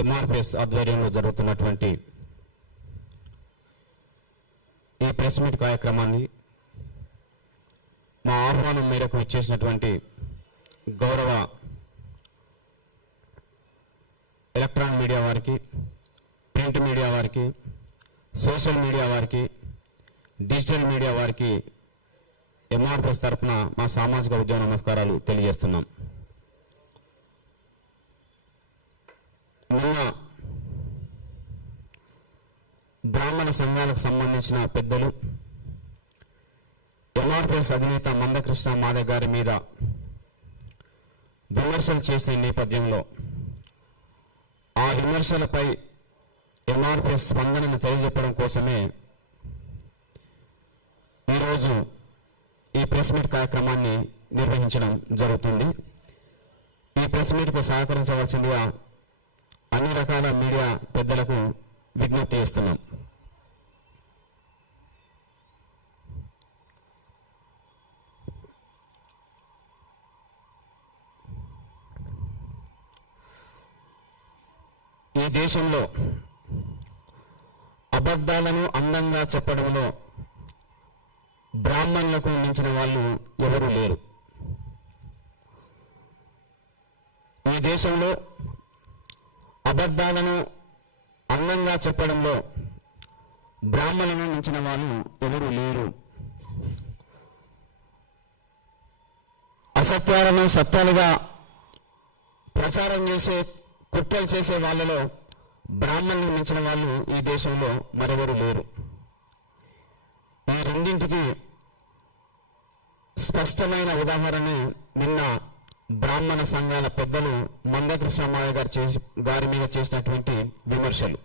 ఎంఆర్పిఎస్ ఆధ్వర్యంలో జరుగుతున్నటువంటి ఈ ప్రెస్ మీట్ కార్యక్రమాన్ని మా ఆహ్వానం మేరకు ఇచ్చేసినటువంటి గౌరవ ఎలక్ట్రానిక్ మీడియా వారికి, ప్రింట్ మీడియా వారికి, సోషల్ మీడియా వారికి, డిజిటల్ మీడియా వారికి ఎంఆర్పిఎస్ తరఫున మా సామాజిక ఉద్యమ నమస్కారాలు తెలియజేస్తున్నాం. నిన్న బ్రాహ్మణ సంఘాలకు సంబంధించిన పెద్దలు ఎంఆర్పిఎస్ అధినేత మందకృష్ణ మాదిగ గారి మీద విమర్శలు చేసే నేపథ్యంలో ఆ విమర్శలపై ఎంఆర్పిఎస్ స్పందనను తెలియజెప్పడం కోసమే ఈరోజు ఈ ప్రెస్ మీట్ కార్యక్రమాన్ని నిర్వహించడం జరుగుతుంది. ఈ ప్రెస్ మీట్కు సహకరించవలసిందిగా అన్ని రకాల మీడియా పెద్దలకు విజ్ఞప్తి చేస్తున్నాం. ఈ దేశంలో అబద్ధాలను అందంగా చెప్పడంలో బ్రాహ్మణులకు మించిన వాళ్ళు ఎవరూ లేరు. ఈ దేశంలో అబద్ధాలను అందంగా చెప్పడంలో బ్రాహ్మణులను మించిన వాళ్ళు ఎవరూ లేరు. అసత్యాలను సత్యాలుగా ప్రచారం చేసే, కుట్రలు చేసే వాళ్ళలో బ్రాహ్మణులను మించిన వాళ్ళు ఈ దేశంలో మరెవరూ లేరు. ఈ రెండింటికి స్పష్టమైన ఉదాహరణ నిన్న బ్రాహ్మణ సంఘాల పెద్దలు మందకృష్ణ మాదిగ గారి మీద చేసినటువంటి విమర్శలు.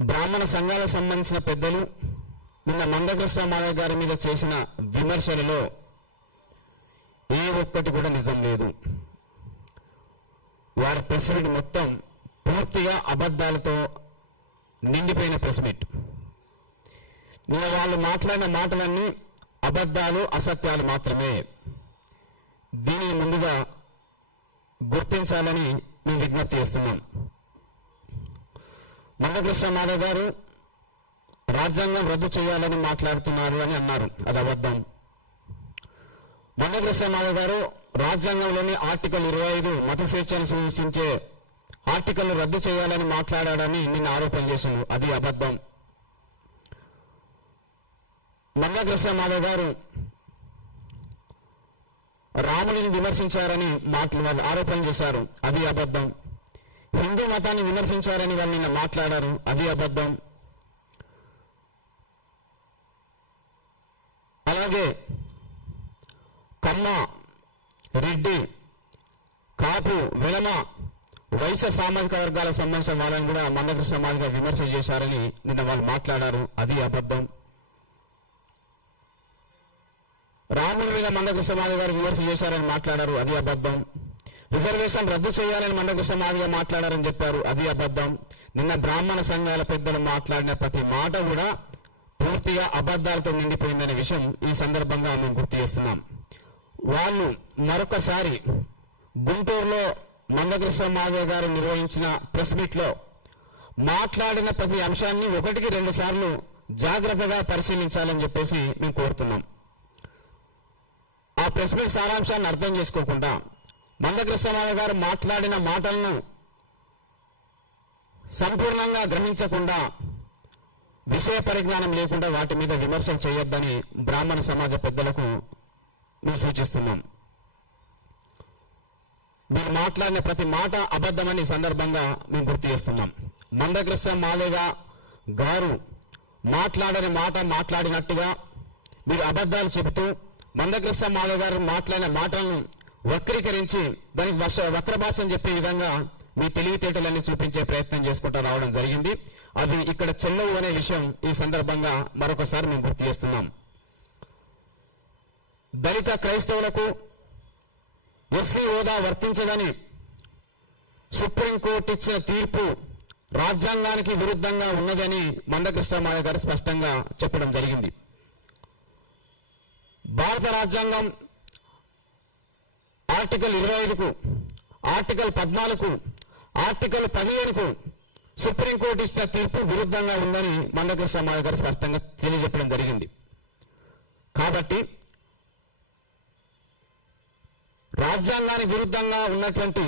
బ్రాహ్మణ సంఘాలకు సంబంధించిన పెద్దలు నిన్న మందకృష్ణ మాదిగ గారి మీద చేసిన విమర్శలలో ఏ ఒక్కటి కూడా నిజం లేదు. వారి ప్రెస్ మీట్ మొత్తం పూర్తిగా అబద్ధాలతో నిండిపోయిన ప్రెస్ మీట్. వాళ్ళు మాట్లాడిన మాటలన్నీ అబద్ధాలు, అసత్యాలు మాత్రమే. దీనిని ముందుగా గుర్తించాలని మేము విజ్ఞప్తి చేస్తున్నాం. మందకృష్ణ మాదిగ గారు రాజ్యాంగం రద్దు చేయాలని మాట్లాడుతున్నారు అని అన్నారు. అది అబద్ధం. మందకృష్ణ మాదిగ గారు రాజ్యాంగంలోని ఆర్టికల్ 25 మత స్వేచ్ఛను సూచించే ఆర్టికల్ రద్దు చేయాలని మాట్లాడాడని నిన్న ఆరోపణ చేశారు. అది అబద్ధం. మందకృష్ణ మాదిగ గారు రాముడిని విమర్శించారని ఆరోపణ చేశారు. అది అబద్ధం. హిందూ మతాన్ని విమర్శించారని వాళ్ళు నిన్న మాట్లాడారు. అది అబద్ధం. అలాగే కమ్మ, రెడ్డి, కాపు, వెలమ, వైశ్య సామాజిక వర్గాలకు సంబంధించిన వాళ్ళని కూడా మందకృష్ణ మాదిగ విమర్శ చేశారని నిన్న వాళ్ళు మాట్లాడారు. అది అబద్ధం. రాముడి మీద మందకృష్ణ మాదిగ గారు విమర్శ చేశారని మాట్లాడారు. అది అబద్ధం. రిజర్వేషన్ రద్దు చేయాలని మందకృష్ణ మాదిగ మాట్లాడారని చెప్పారు. అది అబద్ధం. నిన్న బ్రాహ్మణ సంఘాల పెద్దలు మాట్లాడిన ప్రతి మాట కూడా పూర్తిగా అబద్ధాలతో నిండిపోయిందనే విషయం ఈ సందర్భంగా మేము గుర్తు చేస్తున్నాం. వాళ్ళు మరొకసారి గుంటూరులో మందకృష్ణ మాదిగ గారు నిర్వహించిన ప్రెస్ మీట్ లో మాట్లాడిన ప్రతి అంశాన్ని 1-2 సార్లు జాగ్రత్తగా పరిశీలించాలని చెప్పేసి మేము కోరుతున్నాం. ఆ ప్రెస్ మీట్ సారాంశాన్ని అర్థం చేసుకోకుండా మందకృష్ణ మాదిగ గారు మాట్లాడిన మాటలను సంపూర్ణంగా గ్రహించకుండా, విషయ పరిజ్ఞానం లేకుండా వాటి మీద విమర్శలు చేయొద్దని బ్రాహ్మణ సమాజ పెద్దలకు మేము సూచిస్తున్నాం. మీరు మాట్లాడిన ప్రతి మాట అబద్ధమని సందర్భంగా మేము గుర్తు చేస్తున్నాం. మందకృష్ణ మాదిగ గారు మాట్లాడని మాట మాట్లాడినట్టుగా మీరు అబద్ధాలు చెబుతూ మందకృష్ణ మాదిగ గారు మాట్లాడిన మాటలను వక్రీకరించి దానికి వక్ర భాష చెప్పే విధంగా మీ తెలివితేటలన్నీ చూపించే ప్రయత్నం చేసుకుంటూ రావడం జరిగింది. అది ఇక్కడ చెల్లవు అనే విషయం ఈ సందర్భంగా మరొకసారి మేము గుర్తు చేస్తున్నాం. దళిత క్రైస్తవులకు ఎస్సీ హోదా వర్తించదని సుప్రీంకోర్టు ఇచ్చిన తీర్పు రాజ్యాంగానికి విరుద్ధంగా ఉన్నదని మందకృష్ణ మాదిగ గారు స్పష్టంగా చెప్పడం జరిగింది. భారత రాజ్యాంగం ఆర్టికల్ 25కు, ఆర్టికల్ 14కు ఆర్టికల్ 15కు సుప్రీంకోర్టు ఇచ్చిన తీర్పు విరుద్ధంగా ఉందని మందకృష్ణ మాదిగ గారు స్పష్టంగా తెలియజెప్పడం జరిగింది. కాబట్టి రాజ్యాంగానికి విరుద్ధంగా ఉన్నటువంటి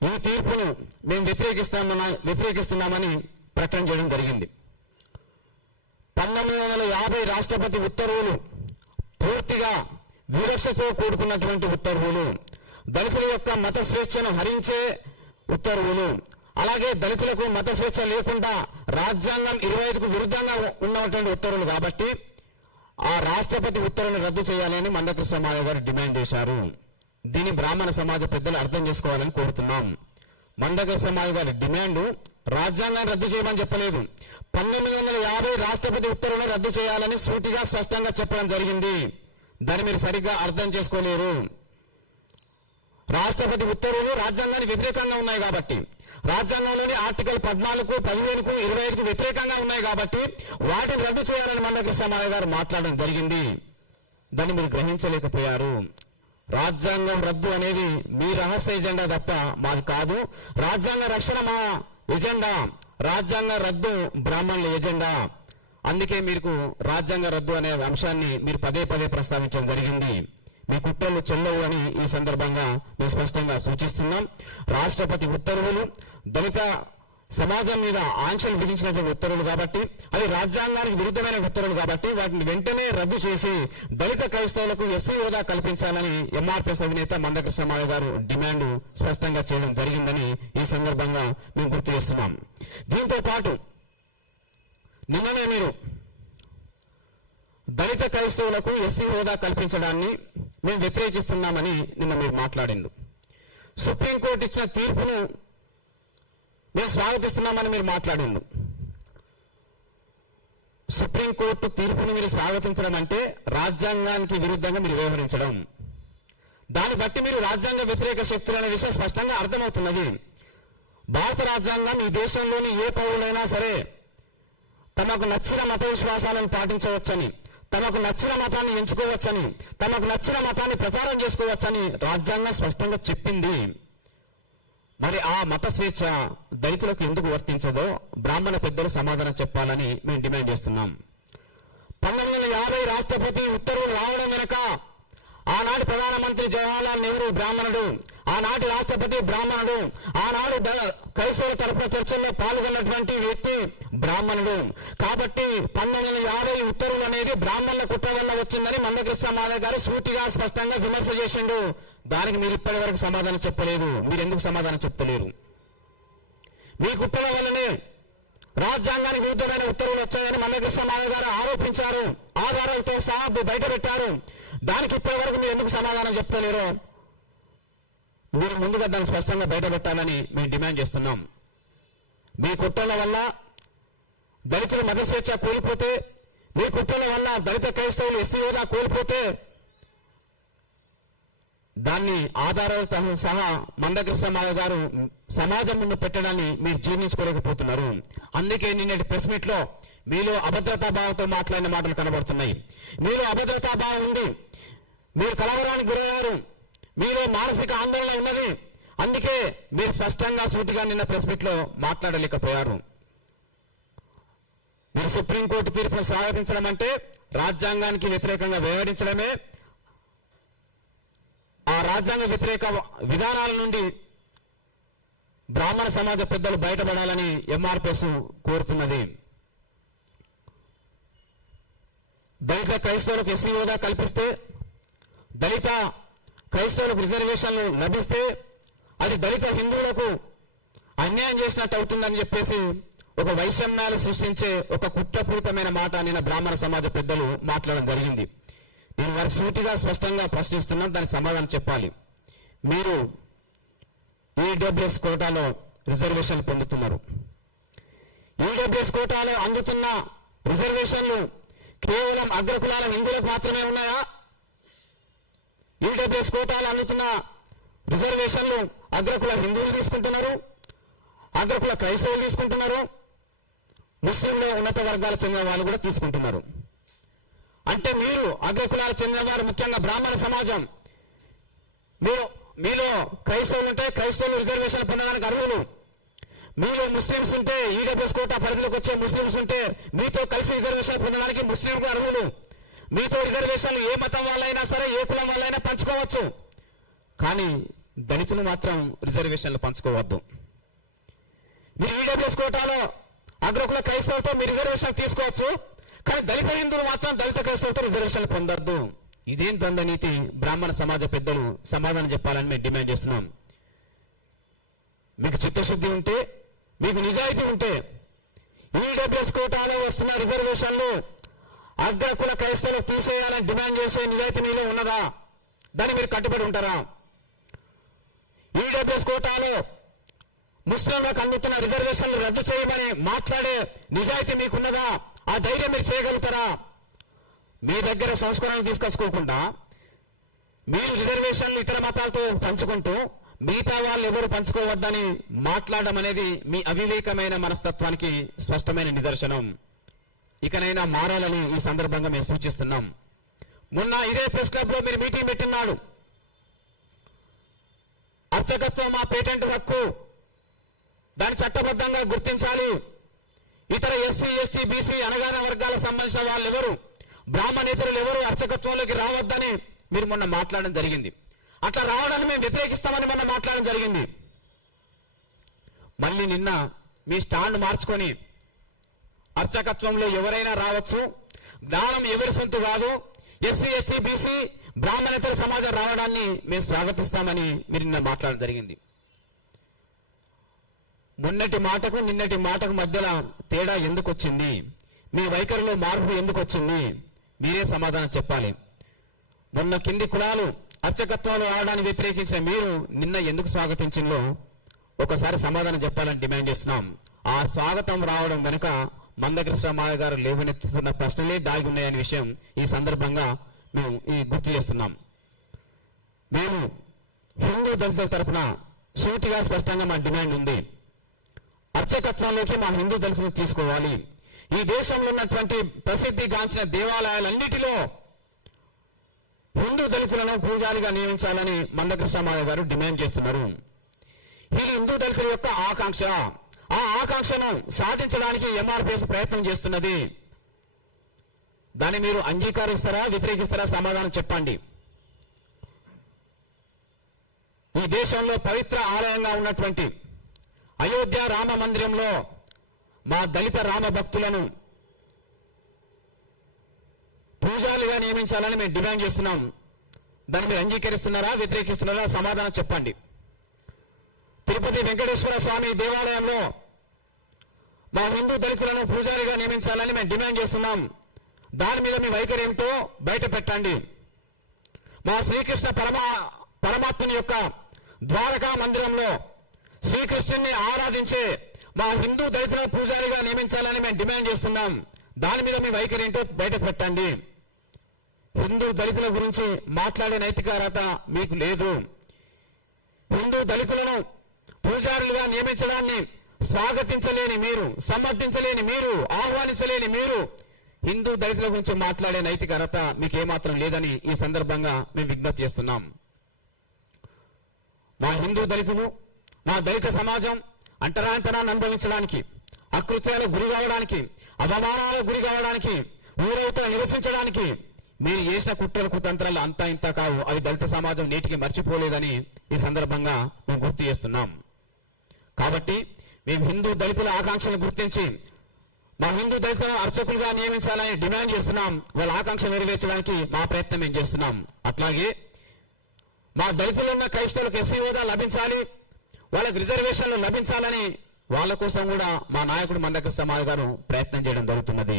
ఈ తీర్పును మేము వ్యతిరేకిస్తున్నామని ప్రకటన చేయడం జరిగింది. 1950 రాష్ట్రపతి ఉత్తర్వులు పూర్తిగా వివక్షతో కూడుకున్నటువంటి ఉత్తర్వులు, దళితుల యొక్క మత స్వేచ్ఛను హరించే ఉత్తర్వులు, అలాగే దళితులకు మత స్వేచ్ఛ లేకుండా రాజ్యాంగం 25కు విరుద్ధంగా ఉన్నటువంటి ఉత్తర్వులు. కాబట్టి ఆ రాష్ట్రపతి ఉత్తర్వులను రద్దు చేయాలని మందకృష్ణ మాదిగ గారు డిమాండ్ చేశారు. దీన్ని బ్రాహ్మణ సమాజ పెద్దలు అర్థం చేసుకోవాలని కోరుతున్నాం. మందకృష్ణ మాదిగ గారి డిమాండ్ రాజ్యాంగాన్ని రద్దు చేయమని చెప్పలేదు. 1950 రాష్ట్రపతి ఉత్తర్వులను రద్దు చేయాలని సూటిగా స్పష్టంగా చెప్పడం జరిగింది. దాన్ని మీరు సరిగ్గా అర్థం చేసుకోలేరు. రాష్ట్రపతి ఉత్తర్వులు రాజ్యాంగానికి వ్యతిరేకంగా ఉన్నాయి కాబట్టి, రాజ్యాంగంలోని ఆర్టికల్ 14కు 15కు 25కు వ్యతిరేకంగా ఉన్నాయి కాబట్టి వాటిని రద్దు చేయాలని మందకృష్ణ మాదిగ గారు మాట్లాడడం జరిగింది. దాన్ని మీరు గ్రహించలేకపోయారు. రాజ్యాంగం రద్దు అనేది మీ రహస్య ఎజెండా తప్ప మాది కాదు. రాజ్యాంగ రక్షణ మా ఎజెండా, రాజ్యాంగ రద్దు బ్రాహ్మణుల ఎజెండా. అందుకే మీకు రాజ్యాంగ రద్దు అనే అంశాన్ని మీరు పదే పదే ప్రస్తావించడం జరిగింది. మీ కుట్రలు చెల్లవు అని ఈ సందర్భంగా మేము స్పష్టంగా సూచిస్తున్నాం. రాష్ట్రపతి ఉత్తర్వులు దళిత సమాజం మీద ఆంక్షలు విధించినటువంటి ఉత్తర్వులు కాబట్టి, అవి రాజ్యాంగానికి విరుద్ధమైన ఉత్తర్వులు కాబట్టి వాటిని వెంటనే రద్దు చేసి దళిత క్రైస్తవులకు ఎస్సీ హోదా కల్పించాలని ఎంఆర్పీఎస్ అధినేత మందకృష్ణ మాదిగ గారు డిమాండ్ స్పష్టంగా చేయడం జరిగిందని ఈ సందర్భంగా మేము గుర్తు చేస్తున్నాం. దీంతో పాటు నిన్ననే మీరు దళిత క్రైస్తవులకు ఎస్సీ హోదా కల్పించడాన్ని మేము వ్యతిరేకిస్తున్నామని నిన్న మీరు మాట్లాడిండు. సుప్రీంకోర్టు ఇచ్చిన తీర్పును మేము స్వాగతిస్తున్నామని మీరు మాట్లాడిండు. సుప్రీంకోర్టు తీర్పును మీరు స్వాగతించడం అంటే రాజ్యాంగానికి విరుద్ధంగా మీరు వ్యవహరించడం. దాన్ని బట్టి మీరు రాజ్యాంగ వ్యతిరేక శక్తులు అనే విషయం స్పష్టంగా అర్థమవుతున్నది. భారత రాజ్యాంగం ఈ దేశంలోని ఏ పౌరులైనా సరే తమకు నచ్చిన మత విశ్వాసాలను పాటించవచ్చని, తమకు నచ్చిన మతాన్ని ఎంచుకోవచ్చని, తమకు నచ్చిన మతాన్ని ప్రచారం చేసుకోవచ్చని రాజ్యాంగం స్పష్టంగా చెప్పింది. మరి ఆ మత స్వేచ్ఛ దళితులకు ఎందుకు వర్తించదో బ్రాహ్మణ పెద్దలు సమాధానం చెప్పాలని మేము డిమాండ్ చేస్తున్నాం. 1950 రాష్ట్రపతి ఉత్తర్వులు రావడం వెనుక ఆనాటి ప్రధానమంత్రి జవహర్లాల్ నెహ్రూ బ్రాహ్మణుడు, ఆనాటి రాష్ట్రపతి బ్రాహ్మణుడు, ఆనాడు క్రైస్తవుల తరపున చర్చల్లో పాల్గొన్నటువంటి వ్యక్తి బ్రాహ్మణుడు. కాబట్టి 1950 ఉత్తర్వులు అనేది బ్రాహ్మణుల కుట్ర వల్ల వచ్చిందని మందకృష్ణ మాదిగ గారు సూటిగా స్పష్టంగా విమర్శ చేసిండు. దానికి మీరు ఇప్పటి వరకు సమాధానం చెప్పలేదు. మీరు ఎందుకు సమాధానం చెప్తలేరు? మీ కుట్రల వల్లనే రాజ్యాంగానికి విరుద్ధమైన ఉత్తర్వులు వచ్చాయని మందకృష్ణ మాదిగ గారు ఆరోపించారు. ఆధారాలతో సహా బయట పెట్టారు. దానికి ఇప్పటి వరకు మీరు ఎందుకు సమాధానం చెప్తలేరు? మీరు ముందుగా దాన్ని స్పష్టంగా బయట పెట్టాలని మేము డిమాండ్ చేస్తున్నాం. మీ కుట్రల వల్ల దళితులు మత స్వేచ్ఛ కోల్పోతే, మీ కుట్రల వల్ల దళిత క్రైస్తవులు ఎస్సీ హోదా కోల్పోతే దాన్ని ఆధారాలతో సహా మందకృష్ణ మాదిగ గారు సమాజం ముందు పెట్టడాన్ని మీరు జీర్ణించుకోలేకపోతున్నారు. అందుకే నిన్నటి ప్రెస్ మీట్ లో మీలో అభద్రతా భావంతో మాట్లాడిన మాటలు కనబడుతున్నాయి. మీలో అభద్రతా భావం ఉంది, మీరు కలవరానికి గురయ్యారు, మీలో మానసిక ఆందోళన ఉన్నది. అందుకే మీరు స్పష్టంగా సూటిగా నిన్న ప్రెస్ మీట్ లో మాట్లాడలేకపోయారు. మీరు సుప్రీంకోర్టు తీర్పును స్వాగతించడం అంటే రాజ్యాంగానికి వ్యతిరేకంగా వ్యవహరించడమే. ఆ రాజ్యాంగ వ్యతిరేక విధానాల నుండి బ్రాహ్మణ సమాజ పెద్దలు బయటపడాలని ఎంఆర్పీఎస్ కోరుతున్నది. దళిత క్రైస్తవులకు ఎస్సీ హోదా కల్పిస్తే, దళిత క్రైస్తవులకు రిజర్వేషన్లు లభిస్తే అది దళిత హిందువులకు అన్యాయం చేసినట్టు అవుతుందని చెప్పేసి ఒక వైషమ్యాలు సృష్టించే ఒక కుట్రపూరితమైన మాట నిన్న బ్రాహ్మణ సమాజ పెద్దలు మాట్లాడడం జరిగింది. నేను వారికి సూటిగా స్పష్టంగా ప్రశ్నిస్తున్నాను, దానికి సమాధానం చెప్పాలి. మీరు ఈడబ్ల్యూఎస్ కోటాలో రిజర్వేషన్లు పొందుతున్నారు. ఈడబ్ల్యూఎస్ కోటాలో అందుతున్న రిజర్వేషన్లు కేవలం అగ్రకులాల హిందువులకు మాత్రమే ఉన్నాయా? ఈడబ్ల్యూఎస్ కోటాలు అందుతున్న రిజర్వేషన్లు అగ్రకుల హిందువులు తీసుకుంటున్నారు, అగ్రకుల క్రైస్తవులు తీసుకుంటున్నారు, ముస్లింలు ఉన్నత వర్గాలకు చెందిన వాళ్ళు కూడా తీసుకుంటున్నారు. అంటే మీరు అగ్రకులాలకు చెందిన వారు, ముఖ్యంగా బ్రాహ్మణ సమాజం, మీరు మీలో క్రైస్తవులు ఉంటే క్రైస్తవులు రిజర్వేషన్ పొందడానికి అర్హులు. మీలో ముస్లింస్ ఉంటే ఈడబ్ల్యూఎస్ కోటా పరిధిలోకి వచ్చే ముస్లింస్ ఉంటే మీతో కలిసి రిజర్వేషన్ పొందడానికి ముస్లింలు అర్హులు. మీతో రిజర్వేషన్లు ఏ మతం వాళ్ళైనా సరే, ఏ కులం వాళ్ళైనా పంచుకోవచ్చు. కానీ దళితులు మాత్రం రిజర్వేషన్లు పంచుకోవద్దు. మీరు ఈడబ్ల్యూఎస్ కోటాలో అగ్రకుల క్రైస్తవులతో మీరు రిజర్వేషన్ తీసుకోవచ్చు, కానీ దళిత హిందువులు మాత్రం దళిత క్రైస్తవులతో రిజర్వేషన్లు పొందొద్దు. ఇదేం ద్వంద్వ నీతి? బ్రాహ్మణ సమాజ పెద్దలు సమాధానం చెప్పాలని మేము డిమాండ్ చేస్తున్నాం. మీకు చిత్తశుద్ధి ఉంటే, మీకు నిజాయితీ ఉంటే, ఈడబ్ల్యూఎస్ కోటాలో వస్తున్న రిజర్వేషన్లు అగ్రకుల క్రైస్తవులు తీసేయాలని డిమాండ్ చేసే నిజాయితీ మీలో ఉన్నదా? దాన్ని మీరు కట్టుబడి ఉంటారా? ఈడబ్ల్యూఎస్ కోటాలో ముస్లింలకు అందుతున్న రిజర్వేషన్లు రద్దు చేయమని మాట్లాడే నిజాయితీ మీకున్నదా? ఆ ధైర్యం మీరు చేయగలుగుతారా? మీ దగ్గర సంస్కరణలు తీసుకొచ్చుకోకుండా మీరు రిజర్వేషన్లు ఇతర మతాలతో పంచుకుంటూ మిగతా వాళ్ళు ఎవరు పంచుకోవద్దని మాట్లాడడం అనేది మీ అవివేకమైన మనస్తత్వానికి స్పష్టమైన నిదర్శనం. ఇకనైనా మారాలని ఈ సందర్భంగా మేము సూచిస్తున్నాం. మొన్న ఇదే ప్రెస్ క్లబ్ లో మీరు మీటింగ్ పెట్టినాడు. అర్చకత్వం మా పేటెంట్ హక్కు, దాన్ని చట్టబద్ధంగా గుర్తించాలి. ఇతర ఎస్సీ, ఎస్టీ, బీసీ అణగారిన వర్గాలకు సంబంధించిన వాళ్ళు ఎవరు, బ్రాహ్మణేతరులు ఎవరు అర్చకత్వంలోకి రావద్దని మీరు మొన్న మాట్లాడడం జరిగింది. అట్లా రావడాన్ని మేము వ్యతిరేకిస్తామని మొన్న మాట్లాడడం జరిగింది. మళ్ళీ నిన్న మీ స్టాండ్ మార్చుకొని అర్చకత్వంలో ఎవరైనా రావచ్చు, జ్ఞానం ఎవరి సొంత కాదు, ఎస్సీ, ఎస్టీ, బీసీ, బ్రాహ్మణేతర సమాజం రావడాన్ని మేము స్వాగతిస్తామని మీరు నిన్న మాట్లాడడం జరిగింది. మొన్నటి మాటకు నిన్నటి మాటకు మధ్యలో తేడా ఎందుకు వచ్చింది? మీ వైఖరిలో మార్పు ఎందుకు వచ్చింది? మీరే సమాధానం చెప్పాలి. మొన్న కింది కులాలు అర్చకత్వాలు రావడాన్ని వ్యతిరేకించిన మీరు నిన్న ఎందుకు స్వాగతించిందో ఒకసారి సమాధానం చెప్పాలని డిమాండ్ చేస్తున్నాం. ఆ స్వాగతం రావడం వెనుక మందకృష్ణ మాయ గారు లేవనెత్తుతున్న ప్రశ్నలే దాగి ఉన్నాయనే విషయం ఈ సందర్భంగా మేము గుర్తు చేస్తున్నాం. మేము హిందూ దళితుల తరపున సూటిగా స్పష్టంగా మా డిమాండ్ ఉంది. అర్చకత్వంలోకి మా హిందూ దళితులను తీసుకోవాలి. ఈ దేశంలో ఉన్నటువంటి ప్రసిద్ధిగాంచిన దేవాలయాలన్నిటిలో హిందూ దళితులను పూజారిగా నియమించాలని మందకృష్ణ మాయ గారు డిమాండ్ చేస్తున్నారు. ఈ హిందూ దళితుల యొక్క ఆకాంక్ష, ఆ ఆకాంక్షను సాధించడానికి ఎంఆర్పిఎస్ ప్రయత్నం చేస్తున్నది. దాన్ని మీరు అంగీకరిస్తారా, వ్యతిరేకిస్తారా? సమాధానం చెప్పండి. ఈ దేశంలో పవిత్ర ఆలయంగా ఉన్నటువంటి అయోధ్య రామ మందిరంలో మా దళిత రామ భక్తులను పూజారులుగా నియమించాలని మేము డిమాండ్ చేస్తున్నాం. దాన్ని మీరు అంగీకరిస్తున్నారా, వ్యతిరేకిస్తున్నారా? సమాధానం చెప్పండి. తిరుపతి వెంకటేశ్వర స్వామి దేవాలయంలో మా హిందూ దళితులను పూజారిగా నియమించాలని మేము డిమాండ్ చేస్తున్నాం. దాని మీద మీ వైఖరి ఏమిటో బయట పెట్టండి. మా శ్రీకృష్ణ పరమాత్మని యొక్క ద్వారకా మందిరంలో శ్రీకృష్ణుని ఆరాధించే మా హిందూ దళితులను పూజారిగా నియమించాలని మేము డిమాండ్ చేస్తున్నాం. దాని మీద మీ వైఖరి ఏంటో బయట పెట్టండి. హిందూ దళితుల గురించి మాట్లాడే నైతిక అర్హత మీకు లేదు. హిందూ దళితులను పూజారులుగా నియమించడాన్ని స్వాగతించలేని మీరు, సమర్థించలేని మీరు, ఆహ్వానించలేని మీరు హిందూ దళితుల గురించి మాట్లాడే నైతిక అర్హత మీకు ఏమాత్రం లేదని ఈ సందర్భంగా మేము విజ్ఞప్తి చేస్తున్నాం. మా హిందూ దళితులు, మా దళిత సమాజం అంటరాంతరాన్ని అనుభవించడానికి, అకృత్యాలకు గురి కావడానికి, అవమానాలకు గురి కావడానికి, ఊరేతో నివసించడానికి మీరు చేసిన కుట్రలు కుతంత్రాలు అంతా ఇంత కావు. అవి దళిత సమాజం నేటికి మర్చిపోలేదని ఈ సందర్భంగా మేము గుర్తు చేస్తున్నాం. కాబట్టి మేము హిందూ దళితుల ఆకాంక్షను గుర్తించి మా హిందూ దళితులను అర్చకులుగా నియమించాలని డిమాండ్ చేస్తున్నాం. వాళ్ళ ఆకాంక్ష నెరవేర్చడానికి మా ప్రయత్నం మేము చేస్తున్నాం. అట్లాగే మా దళితులు ఉన్న క్రైస్తవులకు ఎస్సీ హోదా లభించాలి, వాళ్ళకి రిజర్వేషన్లు లభించాలని వాళ్ళ కోసం కూడా మా నాయకుడు మందకృష్ణ మాయ గారు ప్రయత్నం చేయడం జరుగుతున్నది.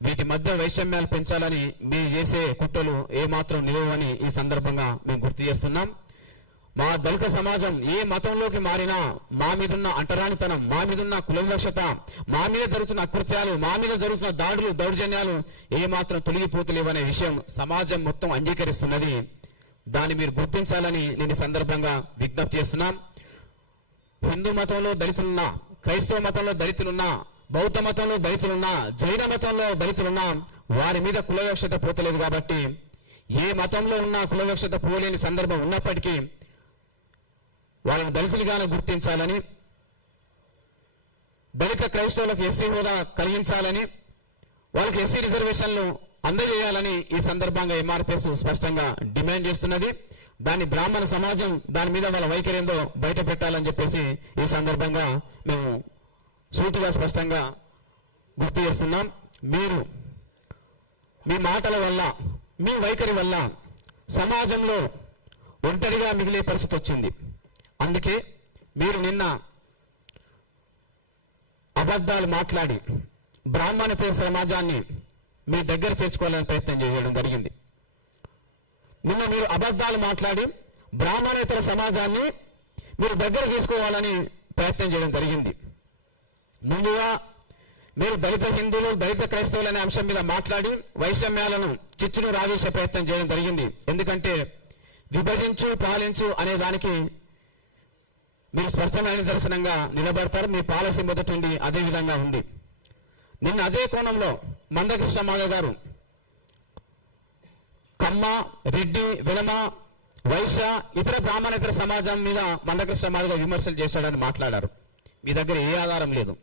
వీటి మధ్య వైషమ్యాలు పెంచాలని మీరు చేసే కుట్రలు ఏమాత్రం నిలవని ఈ సందర్భంగా మేము గుర్తు చేస్తున్నాం. మా దళిత సమాజం ఏ మతంలోకి మారినా మా మీదున్న అంటరానితనం, మా మీదున్న కులవివక్షత, మా మీద జరుగుతున్న అకృత్యాలు, మా మీద జరుగుతున్న దాడులు, దౌర్జన్యాలు ఏమాత్రం తొలగిపోతలేవనే విషయం సమాజం మొత్తం అంగీకరిస్తున్నది. దాన్ని మీరు గుర్తించాలని నేను ఈ సందర్భంగా విజ్ఞప్తి చేస్తున్నాం. హిందూ మతంలో దళితులున్నా, క్రైస్తవ మతంలో దళితులున్నా, బౌద్ధ మతంలో దళితులున్నా, జైన మతంలో దళితులున్నా వారి మీద కులవివక్షత పోతలేదు. కాబట్టి ఏ మతంలో ఉన్నా కులవక్షత పోలేని సందర్భం ఉన్నప్పటికీ వాళ్ళని దళితులుగానే గుర్తించాలని, దళిత క్రైస్తవులకు ఎస్సీ హోదా కలిగించాలని, వాళ్ళకి ఎస్సీ రిజర్వేషన్లు అందజేయాలని ఈ సందర్భంగా ఎంఆర్పిఎస్ స్పష్టంగా డిమాండ్ చేస్తున్నది. దాన్ని బ్రాహ్మణ సమాజం దాని మీద వాళ్ళ వైఖరి ఏందో బయట పెట్టాలని చెప్పేసి ఈ సందర్భంగా మేము సూటిగా స్పష్టంగా గుర్తు చేస్తున్నాం. మీరు మీ మాటల వల్ల, మీ వైఖరి వల్ల సమాజంలో ఒంటరిగా మిగిలే పరిస్థితి వచ్చింది. అందుకే మీరు నిన్న అబద్ధాలు మాట్లాడి బ్రాహ్మణేతర సమాజాన్ని మీ దగ్గర చేర్చుకోవాలని ప్రయత్నం చేయడం జరిగింది. నిన్న మీరు అబద్ధాలు మాట్లాడి బ్రాహ్మణేతర సమాజాన్ని మీరు దగ్గర తీసుకోవాలని ప్రయత్నం చేయడం జరిగింది. ముందుగా మీరు దళిత హిందువులు, దళిత క్రైస్తవులు అనే అంశం మీద మాట్లాడి వైషమ్యాలను చిచ్చును రాజేసే ప్రయత్నం చేయడం జరిగింది. ఎందుకంటే విభజించు పాలించు అనే దానికి మీరు స్పష్టమైన నిదర్శనంగా నిలబడతారు. మీ పాలసీ మొదటి నుండి అదే విధంగా ఉంది. నిన్న అదే కోణంలో మందకృష్ణ మాధవ్ గారు కమ్మ, రెడ్డి, వెలమ, వైశ్య, ఇతర బ్రాహ్మణేతర సమాజం మీద మందకృష్ణ మాధవ్ గారు విమర్శలు చేశాడని మాట్లాడారు. మీ దగ్గర ఏ ఆధారం లేదు.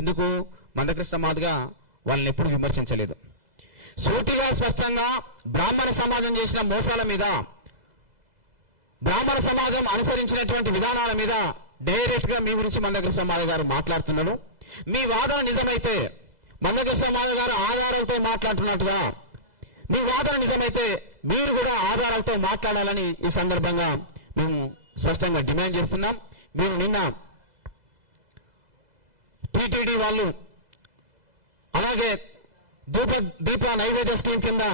ఎందుకు? మందకృష్ణ మాదిగా వాళ్ళని ఎప్పుడు విమర్శించలేదు. సూటిగా స్పష్టంగా బ్రాహ్మణ సమాజం చేసిన మోసాల మీద, బ్రాహ్మణ సమాజం అనుసరించినటువంటి విధానాల మీద డైరెక్ట్ గా మీ గురించి మందకృష్ణ మాదిగ గారు మాట్లాడుతున్నారు. మీ వాదన నిజమైతే, మందకృష్ణ మాదిగ గారు ఆధారాలతో మాట్లాడుతున్నట్టుగా మీ వాదన నిజమైతే మీరు కూడా ఆధారాలతో మాట్లాడాలని ఈ సందర్భంగా మేము స్పష్టంగా డిమాండ్ చేస్తున్నాం. మీరు నిన్న టీటీడీ వాళ్ళు అలాగే దీప నైవేద్య స్కీమ్ కింద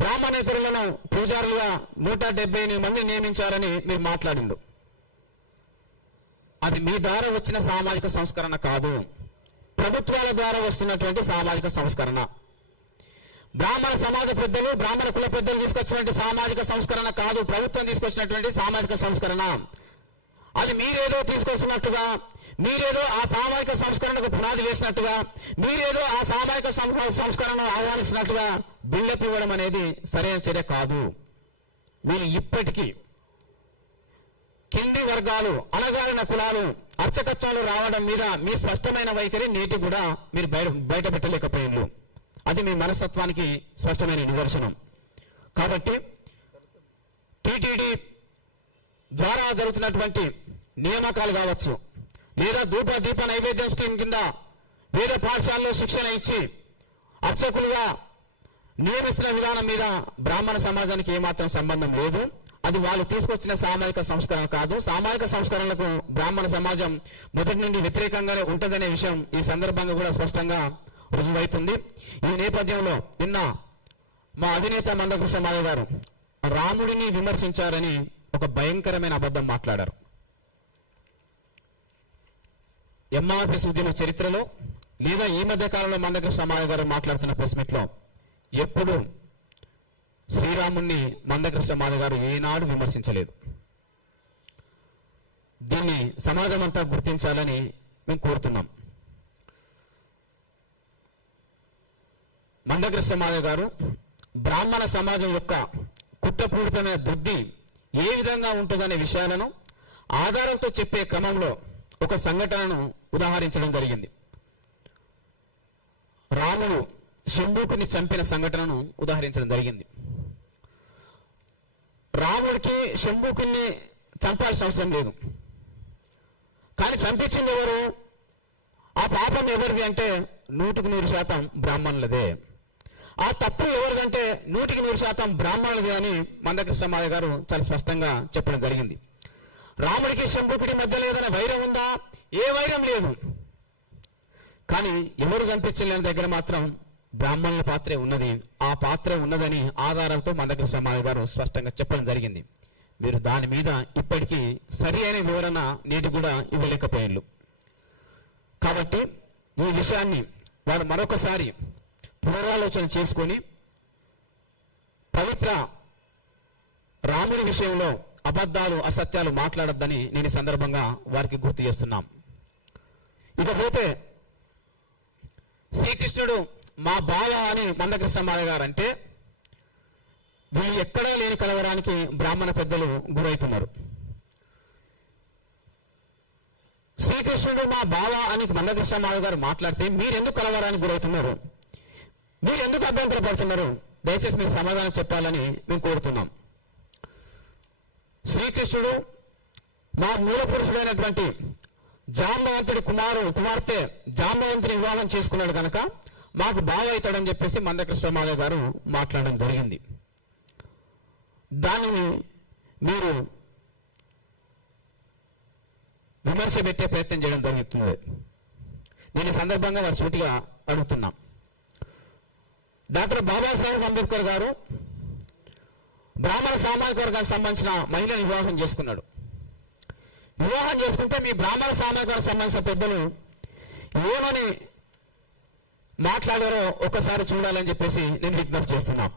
బ్రాహ్మణేతరులను పూజారులుగా 178 మంది నియమించారని మీరు మాట్లాడిండు. అది మీ ద్వారా వచ్చిన సామాజిక సంస్కరణ కాదు, ప్రభుత్వాల ద్వారా వస్తున్నటువంటి సామాజిక సంస్కరణ. బ్రాహ్మణ సమాజ పెద్దలు, బ్రాహ్మణ కుల పెద్దలు తీసుకొచ్చినటువంటి సామాజిక సంస్కరణ కాదు, ప్రభుత్వం తీసుకొచ్చినటువంటి సామాజిక సంస్కరణ. అది మీరేదో తీసుకొస్తున్నట్టుగా, మీరేదో ఆ సామాజిక సంస్కరణకు పునాది వేసినట్టుగా, మీరేదో ఆ సామాజిక సంస్కరణను ఆహ్వానిస్తున్నట్టుగా బిల్డప్ ఇవ్వడం అనేది సరైన చర్య కాదు. మీరు ఇప్పటికీ కింది వర్గాలు, అణగారిన కులాలు అర్చకత్వాలు రావడం మీద మీ స్పష్టమైన వైఖరి నేటి కూడా మీరు బయట పెట్టలేకపోయిండ్రు. అది మీ మనస్తత్వానికి స్పష్టమైన నిదర్శనం. కాబట్టి టీటీడీ ద్వారా జరుగుతున్నటువంటి నియామకాలు కావచ్చు, లేదా దీప నైవేద్య స్కీమ్ కింద వేద పాఠశాలలో శిక్షణ ఇచ్చి అర్చకులుగా నియమిస్తున్న విధానం మీద బ్రాహ్మణ సమాజానికి ఏమాత్రం సంబంధం లేదు. అది వాళ్ళు తీసుకొచ్చిన సామాజిక సంస్కరణ కాదు. సామాజిక సంస్కరణలకు బ్రాహ్మణ సమాజం మొదటి నుండి వ్యతిరేకంగానే ఉంటుందనే విషయం ఈ సందర్భంగా కూడా స్పష్టంగా రుజువైతుంది. ఈ నేపథ్యంలో నిన్న మా అధినేత మందకృష్ణ మాధవ్ గారు రాముడిని విమర్శించారని ఒక భయంకరమైన అబద్ధం మాట్లాడారు. ఎంఆర్పిఎస్ ఉద్యమ చరిత్రలో లేదా ఈ మధ్య కాలంలో మందకృష్ణ మాధవ్ గారు మాట్లాడుతున్న ప్రెస్ మీట్ లో ఎప్పుడు శ్రీరాముణ్ణి మందకృష్ణ మాధవ్ గారు ఏనాడు విమర్శించలేదు. దీన్ని సమాజం అంతా గుర్తించాలని మేము కోరుతున్నాం. మందకృష్ణ మాధవ్ గారు బ్రాహ్మణ సమాజం యొక్క కుట్రపూరితమైన బుద్ధి ఏ విధంగా ఉంటుందనే విషయాలను ఆధారాలతో చెప్పే క్రమంలో ఒక సంఘటనను ఉదాహరించడం జరిగింది. రాముడు శంభూకుని చంపిన సంఘటనను ఉదాహరించడం జరిగింది. రాముడికి శంభూకుని చంపాల్సిన అవసరం లేదు, కానీ చంపించింది ఎవరు? ఆ పాపం ఎవరిది అంటే 100% బ్రాహ్మణులదే. ఆ తప్పు ఎవరిదంటే 100% బ్రాహ్మణులది అని మందకృష్ణ మాధవ్ గారు చాలా స్పష్టంగా చెప్పడం జరిగింది. రాముడికి శంభుకుడి మధ్య ఏదైనా వైరం ఉందా? ఏ వైరం లేదు. కానీ ఎవరు చంపించలేని దగ్గర మాత్రం బ్రాహ్మణుల పాత్రే ఉన్నది. ఆ పాత్రే ఉన్నదని ఆధారాలతో మందకృష్ణ మాధవ్ గారు స్పష్టంగా చెప్పడం జరిగింది. మీరు దాని మీద ఇప్పటికీ సరి అయిన వివరణ నేటి కూడా ఇవ్వలేకపోయినట్లు. కాబట్టి ఈ విషయాన్ని వారు మరొకసారి పునరాలోచన చేసుకొని పవిత్ర రాముడి విషయంలో అబద్ధాలు, అసత్యాలు మాట్లాడొద్దని నేను ఈ సందర్భంగా వారికి గుర్తు చేస్తున్నాం. ఇకపోతే శ్రీకృష్ణుడు మా బావ అని మందకృష్ణ మాధవ్ గారు అంటే వీళ్ళు ఎక్కడా లేని కలవరానికి బ్రాహ్మణ పెద్దలు గురవుతున్నారు. శ్రీకృష్ణుడు మా బావ అని మందకృష్ణమాధవ్ గారు మాట్లాడితే మీరెందుకు కలవరానికి గురవుతున్నారు? మీరెందుకు అభ్యంతరపడుతున్నారు? దయచేసి మీకు సమాధానం చెప్పాలని మేము కోరుతున్నాం. శ్రీకృష్ణుడు మా మూల పురుషుడైనటువంటి జాంబవంతుడి కుమార్తె జాంబవంతుని వివాహం చేసుకున్నాడు కనుక మాకు బావ అవుతాడని చెప్పేసి మందకృష్ణమాధవ్ గారు మాట్లాడడం జరిగింది. దానిని మీరు విమర్శ పెట్టే ప్రయత్నం చేయడం జరుగుతుంది. నేను ఈ సందర్భంగా వారు సూటిగా అడుగుతున్నాం. డాక్టర్ బాబాసాహెబ్ అంబేద్కర్ గారు బ్రాహ్మణ సామాజిక వర్గానికి సంబంధించిన మహిళను వివాహం చేసుకున్నాడు. వివాహం చేసుకుంటే మీ బ్రాహ్మణ సామాజిక వర్గానికి సంబంధించిన పెద్దలు ఏమని మాట్లాడారో ఒకసారి చూడాలని చెప్పేసి నేను విజ్ఞప్తి చేస్తున్నాను.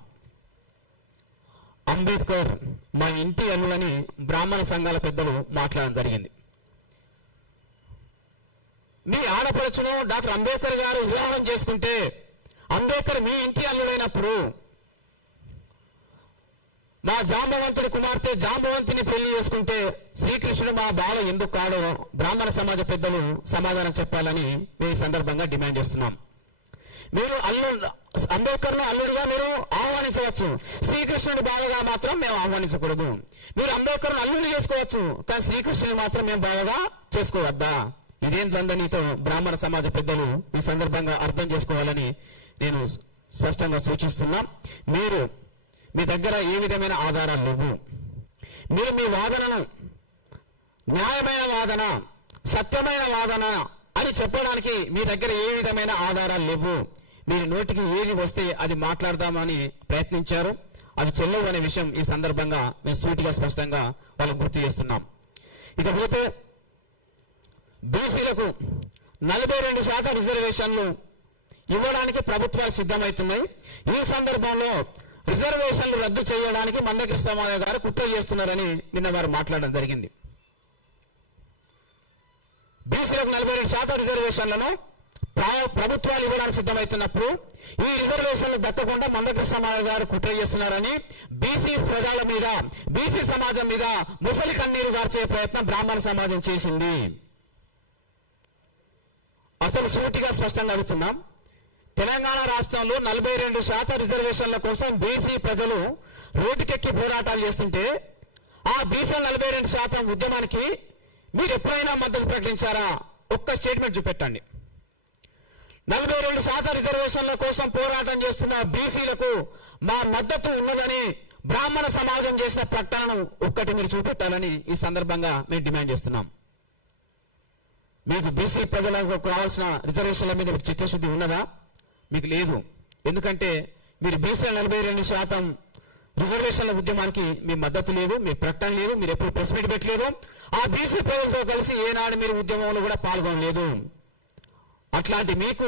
అంబేద్కర్ మా ఇంటి అల్లులని బ్రాహ్మణ సంఘాల పెద్దలు మాట్లాడడం జరిగింది. మీ ఆడపడుచును డాక్టర్ అంబేద్కర్ గారు వివాహం చేసుకుంటే అంబేద్కర్ మీ ఇంటి అల్లుడైనప్పుడు మా జాంబవంతుడి కుమార్తె జాంబవంతిని పెళ్లి చేసుకుంటే శ్రీకృష్ణుడు మా బావ ఎందుకు కాడో బ్రాహ్మణ సమాజ పెద్దలు సమాధానం చెప్పాలని మేము ఈ సందర్భంగా డిమాండ్ చేస్తున్నాం. మీరు అంబేద్కర్ను అల్లుడిగా మీరు ఆహ్వానించవచ్చు, శ్రీకృష్ణుడి బావగా మాత్రం మేము ఆహ్వానించకూడదు. మీరు అంబేద్కర్ను అల్లుడు చేసుకోవచ్చు, కానీ శ్రీకృష్ణుని మాత్రం మేము బావగా చేసుకోవద్దా? ఇదేం ద్వంద్వనీతో బ్రాహ్మణ సమాజ పెద్దలు ఈ సందర్భంగా అర్థం చేసుకోవాలని నేను స్పష్టంగా సూచిస్తున్నా. మీరు మీ దగ్గర ఏ విధమైన ఆధారాలు లేవు. మీరు మీ వాదనను న్యాయమైన వాదన, సత్యమైన వాదన అని చెప్పడానికి మీ దగ్గర ఏ విధమైన ఆధారాలు లేవు. మీరు నోటికి ఏది వస్తే అది మాట్లాడదామని ప్రయత్నించారు. అవి చెల్లవు అనే విషయం ఈ సందర్భంగా మేము సూటిగా స్పష్టంగా వాళ్ళకు గుర్తు చేస్తున్నాం. ఇకపోతే బీసీలకు 42% రిజర్వేషన్లు ఇవ్వడానికి ప్రభుత్వాలు సిద్ధమవుతున్నాయి. ఈ సందర్భంలో రిజర్వేషన్లు రద్దు చేయడానికి మందకృష్ణమాధవ్ గారు కుట్ర చేస్తున్నారని నిన్న వారు మాట్లాడడం జరిగింది. బీసీలకు 42% రిజర్వేషన్లను ప్రభుత్వాలు ఇవ్వడానికి సిద్ధమవుతున్నప్పుడు ఈ రిజర్వేషన్లు దక్కకుండా మందకృష్ణమాధవ్ గారు కుట్ర చేస్తున్నారని బీసీ ప్రజల మీద, బీసీ సమాజం మీద ముసలి కన్నీరు గార్చే ప్రయత్నం బ్రాహ్మణ సమాజం చేసింది. అసలు సూటిగా స్పష్టంగా అడుగుతున్నాం. తెలంగాణ రాష్ట్రంలో 42% రిజర్వేషన్ల కోసం బీసీ ప్రజలు రోడ్డుకెక్కి పోరాటాలు చేస్తుంటే ఆ బీసీ 42% ఉద్యమానికి మీరు ఎప్పుడైనా మద్దతు ప్రకటించారా? ఒక్క స్టేట్మెంట్ చూపెట్టండి. 42% రిజర్వేషన్ల కోసం పోరాటం చేస్తున్న బీసీలకు మా మద్దతు ఉన్నదని బ్రాహ్మణ సమాజం చేసిన ప్రకటనను ఒక్కటి మీరు చూపెట్టాలని ఈ సందర్భంగా మేము డిమాండ్ చేస్తున్నాం. మీకు బీసీ ప్రజలకు కావాల్సిన రిజర్వేషన్ల మీద చిత్తశుద్ధి ఉన్నదా? మీకు లేదు. ఎందుకంటే మీరు బీసీ 42% రిజర్వేషన్ల ఉద్యమానికి మీ మద్దతు లేదు, మీ ప్రకటన లేదు, మీరు ఎప్పుడు ప్రెస్ మీట్ పెట్టలేదు. ఆ బీసీ ప్రజలతో కలిసి ఏనాడు మీరు ఉద్యమంలో కూడా పాల్గొనలేదు. అట్లాంటి మీకు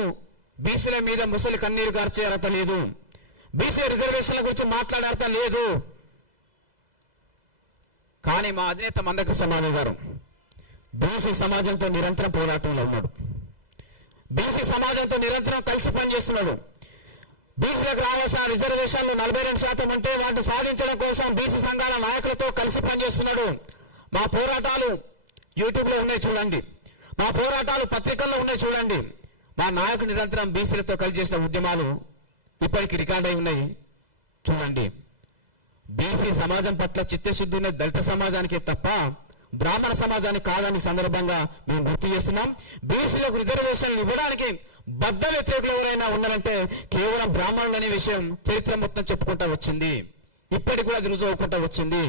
బీసీల మీద ముసలి కన్నీరు గార్చే అర్హత లేదు, బీసీ రిజర్వేషన్ల గురించి మాట్లాడే అర్హత లేదు. కానీ మా అధినేత మందకృష్ణమాధవ్ గారు బీసీ సమాజంతో నిరంతరం పోరాటంలో ఉన్నాడు. బీసీ సమాజంతో నిరంతరం కలిసి పనిచేస్తున్నాడు. బీసీలకు రావాల్సిన రిజర్వేషన్లు 42% ఉంటే వాటిని సాధించడం కోసం బీసీ సంఘాల నాయకులతో కలిసి పనిచేస్తున్నాడు. మా పోరాటాలు యూట్యూబ్లో ఉన్నాయి చూడండి, మా పోరాటాలు పత్రికల్లో ఉన్నాయి చూడండి. మా నాయకుడు నిరంతరం బీసీలతో కలిసి చేసిన ఉద్యమాలు ఇప్పటికీ రికార్డ్ అయి ఉన్నాయి చూడండి. బీసీ సమాజం పట్ల చిత్తశుద్ధి ఉన్న దళిత సమాజానికే తప్ప బ్రాహ్మణ సమాజానికి కాదని సందర్భంగా మేము గుర్తు చేస్తున్నాం. బీసీలకు రిజర్వేషన్లు ఇవ్వడానికి బద్ధ వ్యతిరేకులు ఎవరైనా ఉన్నారంటే కేవలం బ్రాహ్మణులు అనే విషయం చరిత్ర మొత్తం చెప్పుకుంటూ వచ్చింది. ఇప్పటికి కూడా అది రుజువు అవ్వకుండా వచ్చింది.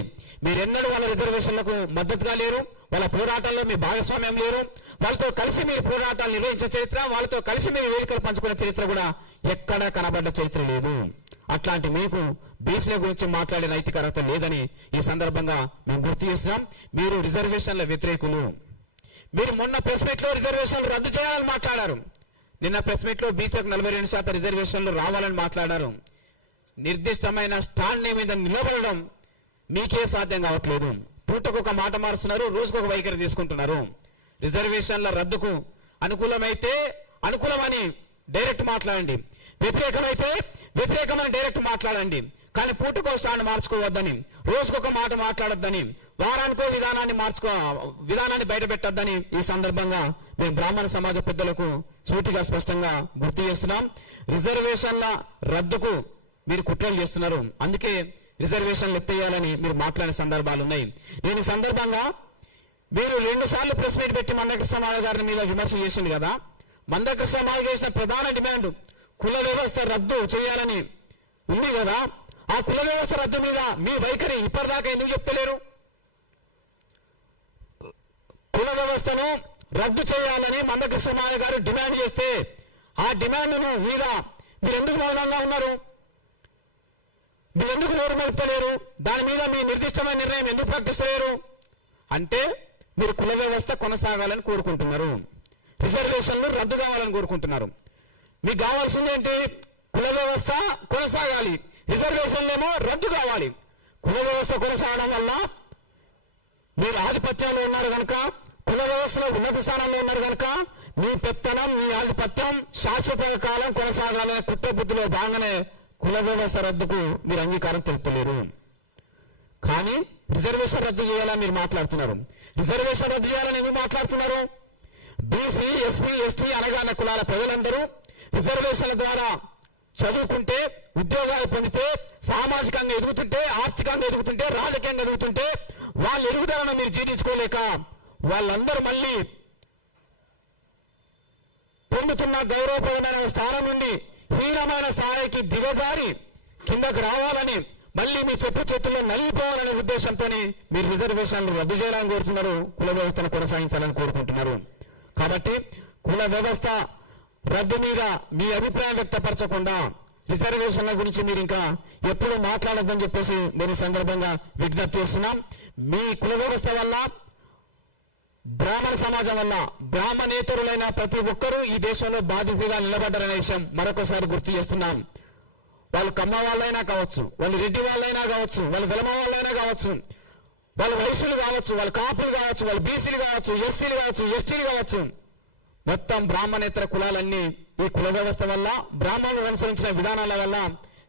మీరెన్నడూ వాళ్ళ రిజర్వేషన్లకు మద్దతుగా లేరు, వాళ్ళ పోరాటాల్లో మీ భాగస్వామ్యం లేరు. వాళ్ళతో కలిసి మీరు పోరాటాలు నిర్వహించే చరిత్ర, వాళ్ళతో కలిసి మీరు వేదికలు పంచుకునే చరిత్ర కూడా ఎక్కడా కనబడ్డ చరిత్ర లేదు. అట్లాంటి మీకు బీసీల గురించి మాట్లాడే నైతిక అర్హత లేదని ఈ సందర్భంగా మేము గుర్తు చేస్తున్నాం. మీరు రిజర్వేషన్ల వ్యతిరేకులు. మీరు మొన్న ప్రెస్ మీట్ లో రిజర్వేషన్లు రద్దు చేయాలని మాట్లాడారు. నిన్న ప్రెస్ మీట్ లో బీసీలకు 42% రిజర్వేషన్లు రావాలని మాట్లాడారు. నిర్దిష్టమైన స్టాండ్ మీద నిలబడడం మీకే సాధ్యం కావట్లేదు. పూటకు ఒక మాట మారుస్తున్నారు, రోజుకు ఒక వైఖరి తీసుకుంటున్నారు. రిజర్వేషన్ల రద్దుకు అనుకూలమైతే అనుకూలమని డైరెక్ట్ మాట్లాడండి, వ్యతిరేకమైతే వ్యతిరేకమని డైరెక్ట్ మాట్లాడండి. కానీ పూటకో స్టాండ్ మార్చుకోవద్దని, రోజుకొక మాట మాట్లాడొద్దని, వారానికో విధానాన్ని బయట పెట్టొద్దని ఈ సందర్భంగా మేము బ్రాహ్మణ సమాజ పెద్దలకు సూటిగా స్పష్టంగా గుర్తు చేస్తున్నాం. రిజర్వేషన్ల రద్దుకు మీరు కుట్రలు చేస్తున్నారు, అందుకే రిజర్వేషన్లు ఎత్తేయాలని మీరు మాట్లాడిన సందర్భాలు ఉన్నాయి. నేను ఈ సందర్భంగా మీరు 2 సార్లు ప్రెస్ మీట్ పెట్టి మందకృష్ణ మాదిగ గారి మీద విమర్శ చేసింది కదా. మందకృష్ణ మాదిగ చేసిన ప్రధాన డిమాండ్ కుల వ్యవస్థ రద్దు చేయాలని ఉంది కదా. ఆ కుల వ్యవస్థ రద్దు మీద మీ వైఖరి ఇప్పటిదాకా ఎందుకు చెప్తలేరు? కుల వ్యవస్థను రద్దు చేయాలని మందకృష్ణ మాదిగ గారు డిమాండ్ చేస్తే ఆ డిమాండ్ను మీద మీరు ఎందుకు మౌనంగా ఉన్నారు? మీరు ఎందుకు నోరు మలుపుతలేరు? దాని మీద మీ నిర్దిష్టమైన నిర్ణయం ఎందుకు ప్రకటిస్తలేరు? అంటే మీరు కుల వ్యవస్థ కొనసాగాలని కోరుకుంటున్నారు, రిజర్వేషన్లు రద్దు కావాలని కోరుకుంటున్నారు. మీకు కావాల్సింది ఏంటి? కుల వ్యవస్థ కొనసాగాలి, రిజర్వేషన్లేమో రద్దు కావాలి. కుల వ్యవస్థ కొనసాగడం వల్ల మీరు ఆధిపత్యంలో ఉన్నారు కనుక, కుల వ్యవస్థలో ఉన్నత స్థానంలో ఉన్నారు కనుక మీ పెత్తనం, మీ ఆధిపత్యం శాశ్వత కాలం కొనసాగాలనే కుట్ర బుద్ధిలో భాగంగానే కుల వ్యవస్థ రద్దుకు మీరు అంగీకారం తెలుపలేరు. కానీ రిజర్వేషన్ రద్దు చేయాలని మీరు మాట్లాడుతున్నారు. రిజర్వేషన్ రద్దు చేయాలని ఎందుకు మాట్లాడుతున్నారు? బీసీ, ఎస్సీ, ఎస్టీ అనగానే కులాల ప్రజలందరూ రిజర్వేషన్ల ద్వారా చదువుకుంటే, ఉద్యోగాలు పొందితే, సామాజికంగా ఎదుగుతుంటే, ఆర్థికంగా ఎదుగుతుంటే, రాజకీయంగా ఎదుగుతుంటే వాళ్ళ ఎదుగుదలను మీరు జీర్ణించుకోలేక వాళ్ళందరూ మళ్ళీ పొందుతున్న గౌరవప్రదమైన స్థానం నుండి హీనమైన స్థాయికి దిగజారి కిందకు రావాలని, మళ్ళీ మీ చెప్పు చేతుల్లో నలిగిపోవాలనే ఉద్దేశంతో మీరు రిజర్వేషన్లు రద్దు చేయాలని కోరుతున్నారు, కుల వ్యవస్థను కొనసాగించాలని కోరుకుంటున్నారు. కాబట్టి కుల వ్యవస్థ రద్దు మీద మీ అభిప్రాయం వ్యక్తపరచకుండా రిజర్వేషన్ల గురించి మీరు ఇంకా ఎప్పుడు మాట్లాడొద్దని చెప్పేసి నేను సందర్భంగా విజ్ఞప్తి చేస్తున్నాం. మీ కుల వ్యవస్థ వల్ల, బ్రాహ్మణ సమాజం వల్ల బ్రాహ్మణేతరులైన ప్రతి ఒక్కరూ ఈ దేశంలో బాధితులుగా నిలబడ్డారనే విషయం మరొకసారి గుర్తు చేస్తున్నాం. వాళ్ళు కమ్మ వాళ్ళైనా కావచ్చు, వాళ్ళు రెడ్డి వాళ్ళైనా కావచ్చు, వాళ్ళు వెలమ వాళ్ళైనా కావచ్చు, వాళ్ళు వైశ్యులు కావచ్చు, వాళ్ళు కాపులు కావచ్చు, వాళ్ళు బీసీలు కావచ్చు, ఎస్సీలు కావచ్చు, ఎస్టీలు కావచ్చు, మొత్తం బ్రాహ్మణేతర కులాలన్నీ ఈ కుల వ్యవస్థ వల్ల, బ్రాహ్మణులు అనుసరించిన విధానాల వల్ల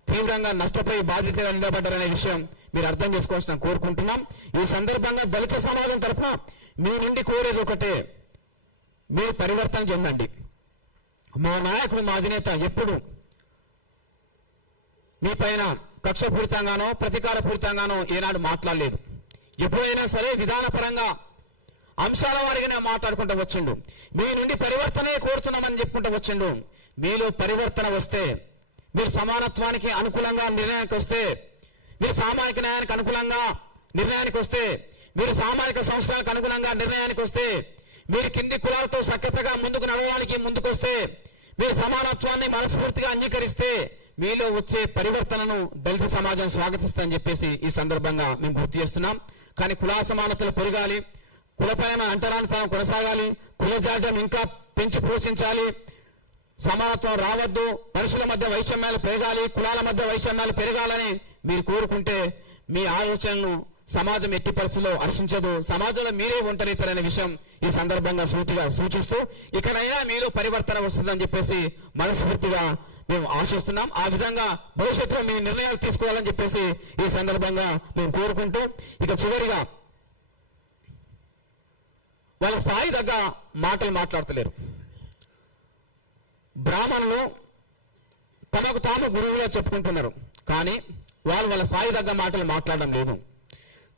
తీవ్రంగా నష్టపోయి బాధితులుగా నిలబడ్డారనే విషయం మీరు అర్థం చేసుకోవాల్సిన కోరుకుంటున్నాం. ఈ సందర్భంగా దళిత సమాజం తరఫున మీ నుండి కోరేది ఒకటే, మీరు పరివర్తన చెందండి. మా నాయకుడు, మా అధినేత ఎప్పుడు మీ పైన కక్షపూరితంగానో ప్రతీకారపూరితంగానో ఏనాడు మాట్లాడలేదు. ఎప్పుడైనా సరే విధానపరంగా అంశాల వారిగానే మాట్లాడుకుంటూ వచ్చిండు. మీ నుండి పరివర్తనే కోరుతున్నామని చెప్పుకుంటూ వచ్చిండు. మీలో పరివర్తన వస్తే, మీరు సమానత్వానికి అనుకూలంగా నిర్ణయానికి వస్తే, మీరు సామాజిక న్యాయానికి అనుకూలంగా నిర్ణయానికి వస్తే, మీరు సామాజిక సంస్థలకు అనుగుణంగా నిర్ణయానికి వస్తే, మీరు కింది కులాలతో సఖ్యతగా ముందుకు నడవడానికి ముందుకొస్తే, మీరు సమానత్వాన్ని మనస్ఫూర్తిగా అంగీకరిస్తే మీలో వచ్చే పరివర్తనను దళిత సమాజం స్వాగతిస్తుందని చెప్పేసి ఈ సందర్భంగా మేము గుర్తు చేస్తున్నాం. కానీ కుల సమానతలు పెరగాలి, కులపైన అంటరానితనం కొనసాగాలి, కుల జాడ్యం ఇంకా పెంచి పోషించాలి, సమానత్వం రావద్దు, మనుషుల మధ్య వైషమ్యాలు పెరగాలి, కులాల మధ్య వైషమ్యాలు పెరగాలని మీరు కోరుకుంటే మీ ఆలోచనలు సమాజం ఎట్టి పరిస్థితుల్లో హర్షించదు. సమాజంలో మీరే ఒంటరితరనే విషయం ఈ సందర్భంగా సూచిస్తూ ఇకనైనా మీలో పరివర్తన వస్తుందని చెప్పేసి మనస్ఫూర్తిగా మేము ఆశిస్తున్నాం. ఆ విధంగా భవిష్యత్తులో మీ నిర్ణయాలు తీసుకోవాలని చెప్పేసి ఈ సందర్భంగా మేము కోరుకుంటూ, ఇక చివరిగా వాళ్ళ స్థాయి తగ్గ మాటలు మాట్లాడతలేరు. బ్రాహ్మణులు తమకు తాము గురువుగా చెప్పుకుంటున్నారు, కానీ వాళ్ళ స్థాయి తగ్గ మాటలు మాట్లాడడం లేదు.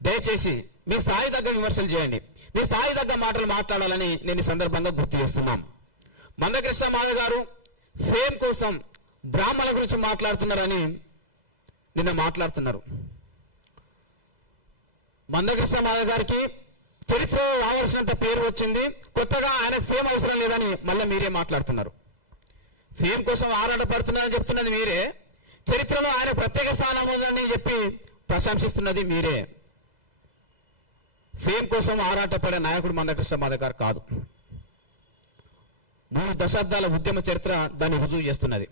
దయచేసి మీ స్థాయి తగ్గ విమర్శలు చేయండి, మీ స్థాయి తగ్గ మాటలు మాట్లాడాలని నేను ఈ సందర్భంగా గుర్తు చేస్తున్నాం. మందకృష్ణ మాదిగ గారు ఫేమ్ కోసం బ్రాహ్మణుల గురించి మాట్లాడుతున్నారని నిన్న మాట్లాడుతున్నారు. మందకృష్ణ మాదిగ గారికి చరిత్రలో రావాల్సినంత పేరు వచ్చింది, కొత్తగా ఆయనకు ఫేమ్ అవసరం లేదని మళ్ళీ మీరే మాట్లాడుతున్నారు. ఫేమ్ కోసం ఆరాటపడుతున్నారని చెప్తున్నది మీరే, చరిత్రలో ఆయన ప్రత్యేక స్థానం ఉందని చెప్పి ప్రశంసిస్తున్నది మీరే. ఫేమ్ కోసం ఆరాటపడే నాయకుడు మందకృష్ణ మాదిగ గారు కాదు. 3 దశాబ్దాల ఉద్యమ చరిత్ర దాన్ని రుజువు చేస్తున్నది.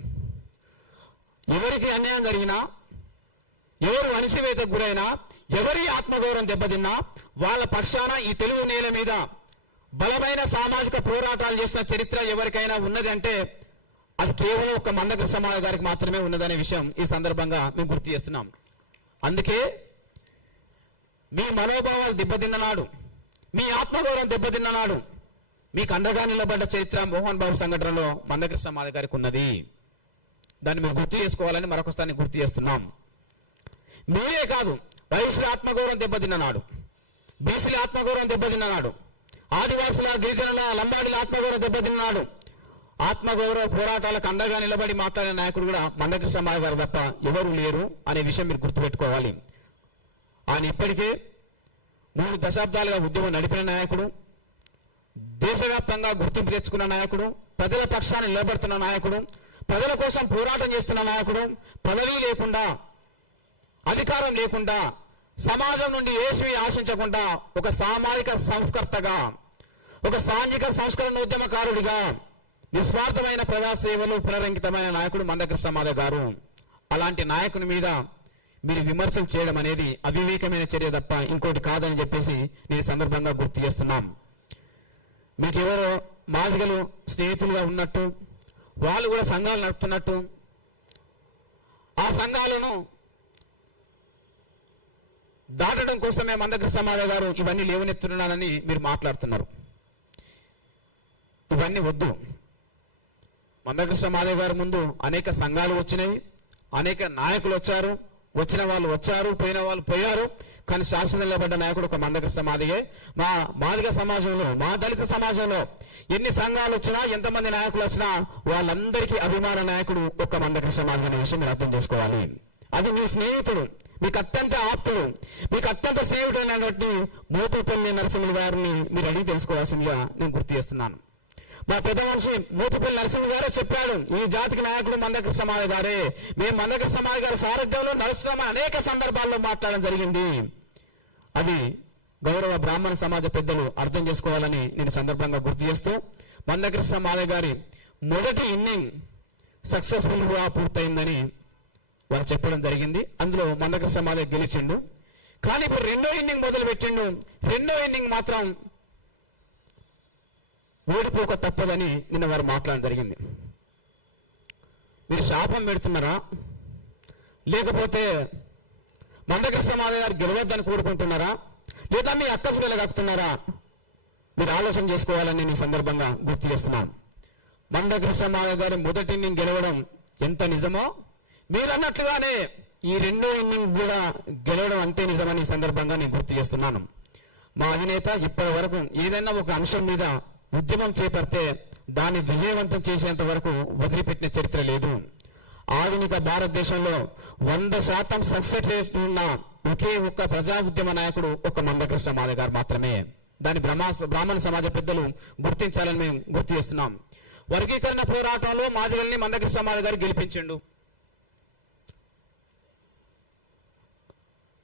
ఎవరికి అన్యాయం జరిగినా, ఎవరు అణిచివేతకు గురైనా, ఎవరి ఆత్మగౌరవం దెబ్బతిన్నా వాళ్ళ పక్షాన ఈ తెలుగు నేల మీద బలమైన సామాజిక పోరాటాలు చేస్తున్న చరిత్ర ఎవరికైనా ఉన్నది అంటే అది కేవలం ఒక మందకృష్ణ మాదిగ గారికి మాత్రమే ఉన్నదనే విషయం ఈ సందర్భంగా మేము గుర్తు చేస్తున్నాం. అందుకే మీ మనోభావాలు దెబ్బతిన్ననాడు, మీ ఆత్మగౌరవం దెబ్బతిన్ననాడు మీకు అండగా నిలబడ్డ చరిత్ర మోహన్ బాబు సంఘటనలో మందకృష్ణ మాదిగ గారికి ఉన్నది. దాన్ని మీరు గుర్తు చేసుకోవాలని మరొకసారి గుర్తు చేస్తున్నాం. మీరే కాదు, వైశ్యుల ఆత్మగౌరవం దెబ్బతిన్ననాడు, బీసీల ఆత్మగౌరవం దెబ్బతిన్ననాడు, ఆదివాసుల, గిరిజనుల, లంబాడీల ఆత్మగౌరవం దెబ్బతిన్నాడు. ఆత్మగౌరవ పోరాటాలకు అండగా నిలబడి మాట్లాడిన నాయకుడు కూడా మందకృష్ణ మాదిగ గారు తప్ప ఎవరు లేరు అనే విషయం మీరు గుర్తుపెట్టుకోవాలి. ఆయన ఇప్పటికే 3 దశాబ్దాలుగా ఉద్యమం నడిపిన నాయకుడు, దేశవ్యాప్తంగా గుర్తింపు తెచ్చుకున్న నాయకుడు, ప్రజల పక్షాన్ని నిలబడుతున్న నాయకుడు, ప్రజల కోసం పోరాటం చేస్తున్న నాయకుడు, పదవి లేకుండా, అధికారం లేకుండా, సమాజం నుండి ఏమీ ఆశించకుండా ఒక సామాజిక సంస్కర్తగా, ఒక సాంఘిక సంస్కరణ ఉద్యమకారుడిగా నిస్వార్థమైన ప్రజాసేవలు పునరంకితమైన నాయకుడు మందకృష్ణ మాదిగ గారు. అలాంటి నాయకుని మీద మీరు విమర్శలు చేయడం అనేది అవివేకమైన చర్య తప్ప ఇంకోటి కాదని చెప్పేసి నేను సందర్భంగా గుర్తు చేస్తున్నాం. మీకు ఎవరో మాదిగలు స్నేహితులుగా ఉన్నట్టు, వాళ్ళు కూడా సంఘాలు నడుపుతున్నట్టు, ఆ సంఘాలను దాటడం కోసమే మందకృష్ణ మాదిగ గారు ఇవన్నీ లేవనెత్తున్నానని మీరు మాట్లాడుతున్నారు. ఇవన్నీ వద్దు. మందకృష్ణ మాదిగ గారి ముందు అనేక సంఘాలు వచ్చినాయి, అనేక నాయకులు వచ్చారు, వచ్చిన వాళ్ళు వచ్చారు, పోయిన వాళ్ళు పోయారు. కానీ శాశ్వత నిలబడ్డ నాయకుడు ఒక మందకృష్ణ మాదిగే. మా మాదిగ సమాజంలో, మా దళిత సమాజంలో ఎన్ని సంఘాలు వచ్చినా, ఎంతమంది నాయకులు వచ్చినా వాళ్ళందరికీ అభిమాన నాయకుడు ఒక్క మందకృష్ణ మాదిగ అనే విషయం మీరు అర్థం చేసుకోవాలి. అది మీ స్నేహితుడు, మీకు అత్యంత ఆప్తుడు, మీకు అత్యంత స్నేహితుడైనటువంటి మోతుపల్లి నరసింహులు గారిని మీరు అడిగి తెలుసుకోవాల్సిందిగా నేను గుర్తు చేస్తున్నాను. మా పెద్ద మనిషి మోతుపల్లి నరసింహులు గారే చెప్పాడు, ఈ జాతికి నాయకుడు మందకృష్ణ మాదిగ గారే. మేము మందకృష్ణ మాదిగ గారి సారథ్యంలో నడుస్తున్నామని అనేక సందర్భాల్లో మాట్లాడడం జరిగింది. అది గౌరవ బ్రాహ్మణ సమాజ పెద్దలు అర్థం చేసుకోవాలని నేను సందర్భంగా గుర్తు చేస్తూ, మందకృష్ణ మాదిగ గారి మొదటి ఇన్నింగ్ సక్సెస్ఫుల్గా పూర్తయిందని వాళ్ళు చెప్పడం జరిగింది. అందులో మందకృష్ణ మాదిగ గెలిచిండు. కానీ ఇప్పుడు రెండో ఇన్నింగ్ మొదలు పెట్టిండు. రెండో ఇన్నింగ్ మాత్రం ఓడిపోక తప్పదని నిన్న వారు మాట్లాడడం జరిగింది. మీరు శాపం పెడుతున్నారా, లేకపోతే మందకృష్ణ మాదిగ గారు గెలవద్దని కోరుకుంటున్నారా, లేదా మీ అక్కసు వెలగక్కుతున్నారా? మీరు ఆలోచన చేసుకోవాలని నేను ఈ సందర్భంగా గుర్తు చేస్తున్నాను. మందకృష్ణ మాదిగ గారి మొదటి ఇన్నింగ్ గెలవడం ఎంత నిజమో, మీరు అన్నట్లుగానే ఈ రెండో ఇన్నింగ్ కూడా గెలవడం అంతే నిజమని ఈ సందర్భంగా నేను గుర్తు చేస్తున్నాను. మా అధినేత ఇప్పటి వరకు ఏదైనా ఒక అంశం మీద ఉద్యమం చేపడితే దాన్ని విజయవంతం చేసేంత వరకు వదిలిపెట్టిన చరిత్ర లేదు. ఆధునిక భారతదేశంలో 100% సక్సెస్ రేట్ ఉన్న ఒకే ఒక్క ప్రజా ఉద్యమ నాయకుడు ఒక మందకృష్ణ మాదిగ గారు మాత్రమే. దాని బ్రాహ్మణ సమాజ పెద్దలు గుర్తించాలని మేము గుర్తు చేస్తున్నాం. వర్గీకరణ పోరాటంలో మాదిగల్ని మందకృష్ణ మాదిగ గారు గెలిపించిండు.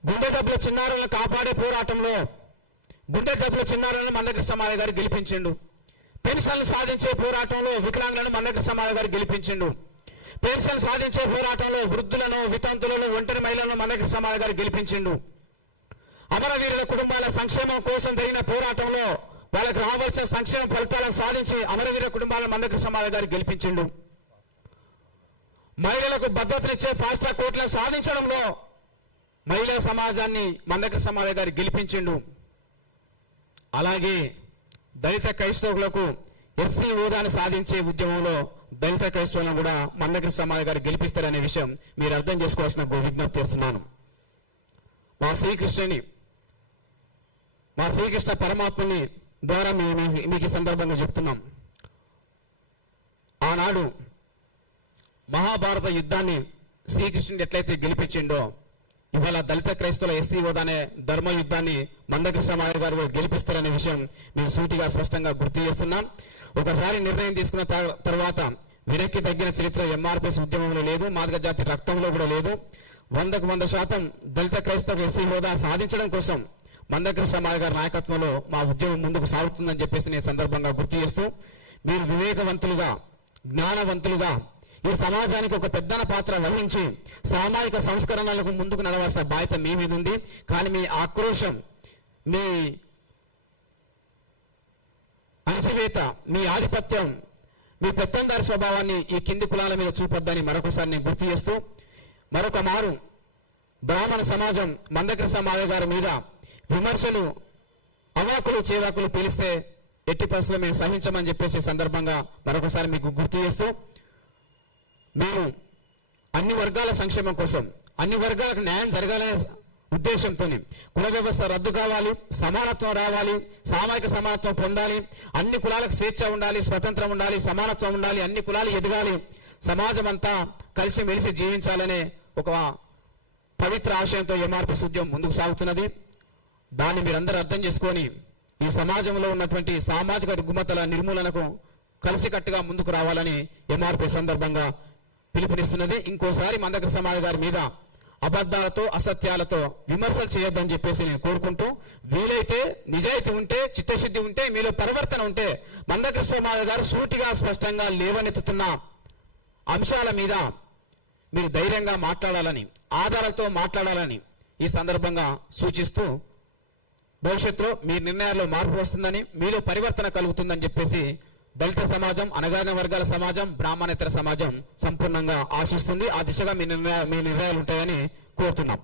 గుండె జబ్బుల చిన్నారులను కాపాడే పోరాటంలో గుండె జబ్బుల చిన్నారులను మందకృష్ణ మాదిగ గారు గెలిపించిండు. పెన్షన్లు సాధించే పోరాటంలో వికలాంగులను మందకృష్ణ మాదిగ గారు గెలిపించిండు. పెన్షన్ సాధించే పోరాటంలో వృద్ధులను, వితంతులను, ఒంటరి మహిళలను మందకృష్ణ మాదిగ గారు గెలిపించిండు. అమరవీరుల కుటుంబాల సంక్షేమం కోసం జరిగిన పోరాటంలో వాళ్ళకి రావాల్సిన సంక్షేమ ఫలితాలను సాధించి అమరవీరుల కుటుంబాలను మందకృష్ణ మాదిగ గారు గెలిపించిండు. మహిళలకు భద్రతనిచ్చే ఫాస్ట్ ట్రాక్ కోర్టులను సాధించడంలో మహిళా సమాజాన్ని మందకృష్ణ మాదిగ గారు గెలిపించిండు. అలాగే దళిత క్రైస్తవులకు ఎస్సీ హోదాను సాధించే ఉద్యమంలో దళిత క్రైస్తవులను కూడా మందకృష్ణ మాదిగ గారు గెలిపిస్తారనే విషయం మీరు అర్థం చేసుకోవాల్సిన విజ్ఞప్తి చేస్తున్నాను. మా శ్రీకృష్ణ పరమాత్మని ద్వారా మీకు ఈ సందర్భంగా చెప్తున్నాం. ఆనాడు మహాభారత యుద్ధాన్ని శ్రీకృష్ణుడు ఎట్లయితే గెలిపించిండో, ఇవాళ దళిత క్రైస్తవుల ఎస్సీ హోదా అనే ధర్మ యుద్ధాన్ని మందకృష్ణ మాదిగ గారు కూడా గెలిపిస్తారనే విషయం మేము సూటిగా స్పష్టంగా గుర్తు చేస్తున్నాం. ఒకసారి నిర్ణయం తీసుకున్న తర్వాత వెనక్కి తగ్గిన చరిత్ర ఎంఆర్పిఎస్ ఉద్యమంలో లేదు, మాదిగ జాతి రక్తంలో కూడా లేదు. 100% దళిత క్రైస్తవ ఎస్సీ హోదా సాధించడం కోసం మందకృష్ణ మాదిగ గారి నాయకత్వంలో మా ఉద్యమం ముందుకు సాగుతుందని చెప్పేసి నేను సందర్భంగా గుర్తు చేస్తూ, మీరు వివేకవంతులుగా, జ్ఞానవంతులుగా ఈ సమాజానికి ఒక పెద్దన పాత్ర వహించి సామాజిక సంస్కరణలకు ముందుకు నడవాల్సిన బాధ్యత మీ మీద ఉంది. కానీ మీ ఆక్రోశం, మీ అణచివేత, మీ ఆధిపత్యం, మీ పెత్తందారి స్వభావాన్ని ఈ కింది కులాల మీద చూపొద్దని మరొకసారి నేను గుర్తు చేస్తూ, మరొక మారు బ్రాహ్మణ సమాజం మందకృష్ణ మాదిగ గారి మీద విమర్శలు అవాకులు చేవాకులు పీలిస్తే ఎట్టి పరిస్థితుల్లో మేము సహించమని చెప్పేసి సందర్భంగా మరొకసారి మీకు గుర్తు చేస్తూ, మేము అన్ని వర్గాల సంక్షేమం కోసం, అన్ని వర్గాలకు న్యాయం జరగాలనే ఉద్దేశంతో కుల వ్యవస్థ రద్దు కావాలి, సమానత్వం రావాలి, సామాజిక సమానత్వం పొందాలి, అన్ని కులాలకు స్వేచ్ఛ ఉండాలి, స్వతంత్రం ఉండాలి, సమానత్వం ఉండాలి, అన్ని కులాలు ఎదగాలి, సమాజం అంతా కలిసి మెలిసి జీవించాలనే ఒక పవిత్ర ఆశయంతో ఎంఆర్పీఎస్ ఉద్యమం ముందుకు సాగుతున్నది. దాన్ని మీరందరూ అర్థం చేసుకొని ఈ సమాజంలో ఉన్నటువంటి సామాజిక రుగ్మతల నిర్మూలనకు కలిసికట్టుగా ముందుకు రావాలని ఎంఆర్పీఎస్ సందర్భంగా పిలుపునిస్తున్నది. ఇంకోసారి మందకృష్ణ మాదిగ గారి మీద అబద్ధాలతో అసత్యాలతో విమర్శలు చేయొద్దని చెప్పేసి నేను కోరుకుంటూ, వీలైతే నిజాయితీ ఉంటే, చిత్తశుద్ధి ఉంటే, మీలో పరివర్తన ఉంటే మందకృష్ణ మాదిగ గారు సూటిగా స్పష్టంగా లేవనెత్తుతున్న అంశాల మీద మీరు ధైర్యంగా మాట్లాడాలని, ఆధారాలతో మాట్లాడాలని ఈ సందర్భంగా సూచిస్తూ, భవిష్యత్తులో మీ నిర్ణయాల్లో మార్పు వస్తుందని, మీలో పరివర్తన కలుగుతుందని చెప్పేసి దళిత సమాజం, అణగారిన వర్గాల సమాజం, బ్రాహ్మణేతర సమాజం సంపూర్ణంగా ఆశిస్తుంది. ఆ దిశగా మీ నిర్ణయాలు ఉంటాయని కోరుతున్నాం.